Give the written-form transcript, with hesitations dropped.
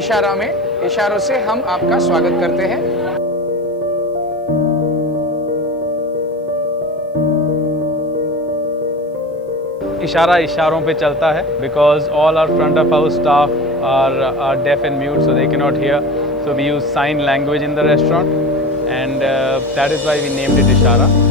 इशारा में इशारों से हम आपका स्वागत करते हैं। इशारा इशारों पे चलता है because all our front of house staff are deaf and mute, so they cannot hear. So we use sign language in the restaurant, and that is why we named it Ishaara.